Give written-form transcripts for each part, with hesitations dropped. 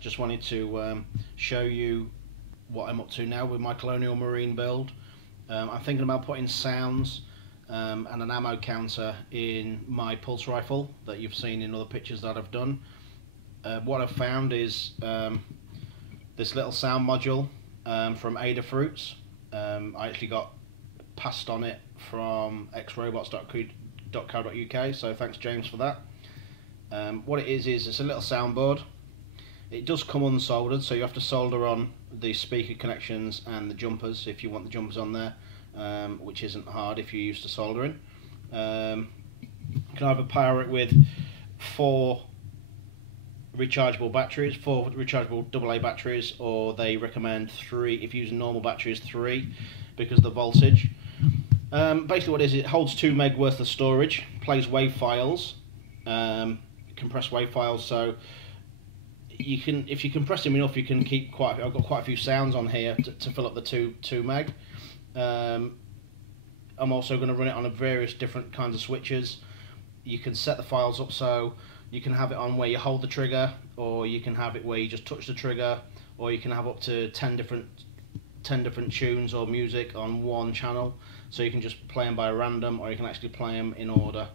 Just wanted to show you what I'm up to now with my Colonial Marine build. I'm thinking about putting sounds and an ammo counter in my pulse rifle that you've seen in other pictures that I've done. What I've found is this little sound module from adafruit. I actually got passed on it from xrobots.co.uk, so thanks James for that. What it is it's a little soundboard. It does come unsoldered, so you have to solder on the speaker connections and the jumpers if you want the jumpers on there, which isn't hard if you're used to soldering. You can either power it with 4 rechargeable batteries, 4 rechargeable AA batteries, or they recommend 3 if you're using normal batteries, 3 because of the voltage. Basically what it is, it holds 2 meg worth of storage, plays WAV files, compressed WAV files, so you can, if you compress them enough, you can keep I've got quite a few sounds on here to fill up the 2 meg. I'm also going to run it on various different kinds of switches. You can set the files up so you can have it on where you hold the trigger, or you can have it where you just touch the trigger, or you can have up to 10 different tunes or music on one channel, so you can just play them by random, or you can actually play them in order.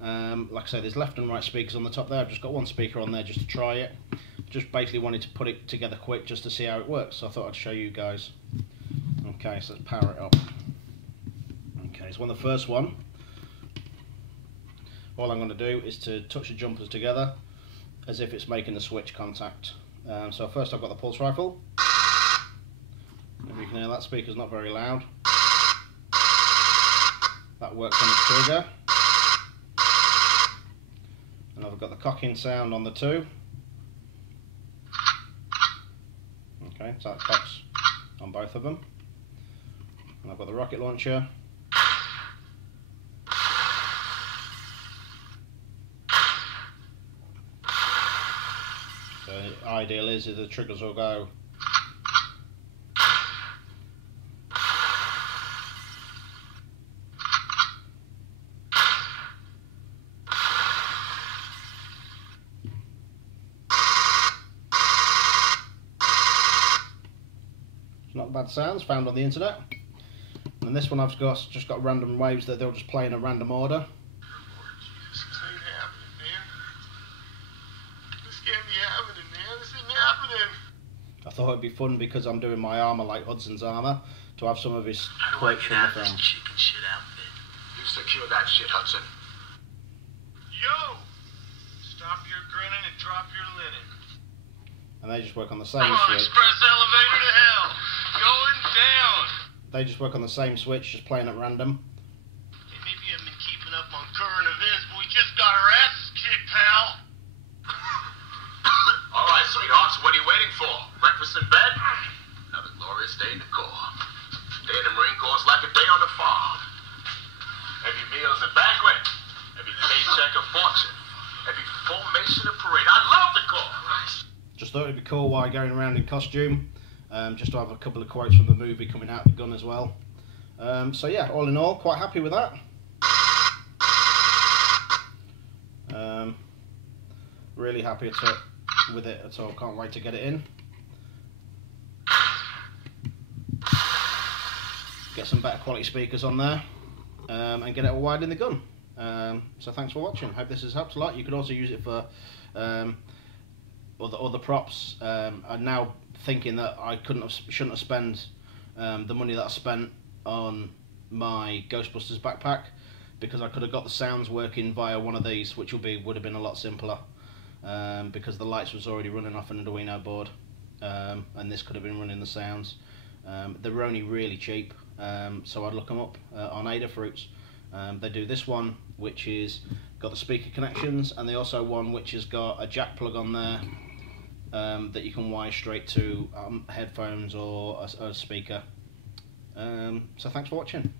Like I say, there's left and right speakers on the top there. I've just got one speaker on there just to try it. Just basically wanted to put it together quick just to see how it works, so I thought I'd show you guys. Okay, so let's power it up. Okay, so on the first one, all I'm going to do is to touch the jumpers together as if it's making the switch contact. So first I've got the pulse rifle. If you can hear that, speaker's not very loud. That works on the trigger. And I've got the cocking sound on the 2. Okay, so that cocks on both of them. And I've got the rocket launcher. So the ideal is the triggers will go not bad sounds found on the internet. And this one I've just got random waves that they'll just play in a random order. I thought it'd be fun because I'm doing my armour like Hudson's armour to have some of his quotes from the film. Chicken shit outfit. You secure that shit, Hudson. Yo! Stop your grinning and drop your linen. And they just work on the same switch. Express elevator to hell. Going down. They just work on the same switch, just playing at random. Hey, maybe you haven't been keeping up on current events, but we just got our asses kicked, pal. All right, sweethearts, what are you waiting for? Breakfast in bed? Another glorious day in the Corps. Day in the Marine Corps is like a day on the farm. Every meal is a banquet. Every paycheck a fortune. Every formation a parade. I love the Corps. Just thought it'd be cool while going around in costume, just to have a couple of quotes from the movie coming out of the gun as well. So yeah, all in all, quite happy with that. Really happy with it at all. Can't wait to get it in. Get some better quality speakers on there, and get it all wired in the gun. So thanks for watching. Hope this has helped a lot. You could also use it for other props. I'm now thinking that I shouldn't have spent the money that I spent on my Ghostbusters backpack, because I could have got the sounds working via one of these, which would have been a lot simpler, because the lights was already running off an Arduino board, and this could have been running the sounds. They were only really cheap, so I'd look them up on adafruit. They do this one which is got the speaker connections, and they also one which has got a jack plug on there that you can wire straight to headphones or a speaker. So thanks for watching.